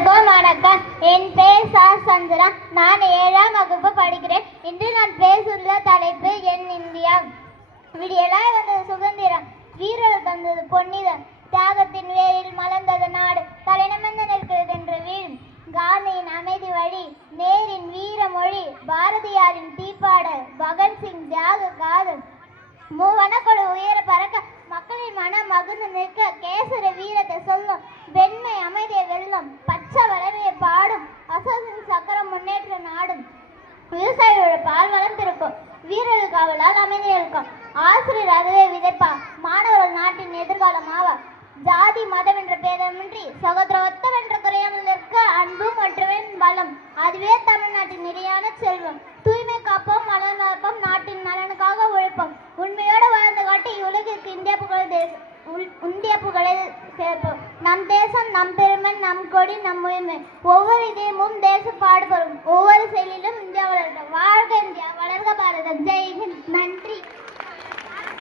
அனைவருக்கும் வணக்கம். என் பெயர் சா சந்திரா. நான் 7ஆம் வகுப்பு படிக்கிறேன். இன்று நான் பேசுள்ள தலைப்பு என் இந்தியா. விடியலாய் வந்தது சுதந்திரம், வீரர்கள் தந்தது பொன்னிதம், தியாகத்தின் வேரில் மலர்ந்தது நாடு, தலைநிமிர்ந்து நிற்கிறது என்று வீழும் காந்தியின் அமைதி வழி, நேரின் வீர மொழி, பாரதியாரின் தீப்பாடல், பகத்சிங் தியாக காதல், மூவனக்கொடு உயர பறக்க, மக்களின் மனம் மகிழ்ந்து நிற்க, கேசர வீரத்தை சொல்லும், வெண்மை அமைதியை வெல்லும், பச்சை வளமையை பாடும், அசோசின் சக்கரம் முன்னேற்ற நாடும், விவசாயியோட பால் வளம் திருக்கும், வீரர்கள் காவலால் அமைதி இருக்கும், ஆசிரியர் அதுவே விதைப்பா, மாணவர்கள் நாட்டின் எதிர்காலம் ஆவா. ஜாதி மதம் என்ற பேதமின்றி சகோதரத்துவம் என்ற குறையாமல் இருக்க அன்பும் ஒற்றுமையின் பலம், அதுவே தமிழ்நாட்டின் நிலையான செல்வம். தூய்மை காப்போம், மலர் வளர்ப்போம், நாட்டின் நலனுக்காக உழைப்போம், உண்மையோடு வாழ்ந்து காட்டி உலகிற்கு இந்திய புகழை சேர்ப்போம். நம் தேசம், நம் பெருமை, நம் கொடி, நம் உரிமை. ஒவ்வொரு இதயமும் தேசம் பாடுபடும், ஒவ்வொரு செயலிலும் இந்தியா வளர்க. வாழ்க இந்தியா, வளர்க பாரதம். ஜெய் ஹிந்த். நன்றி.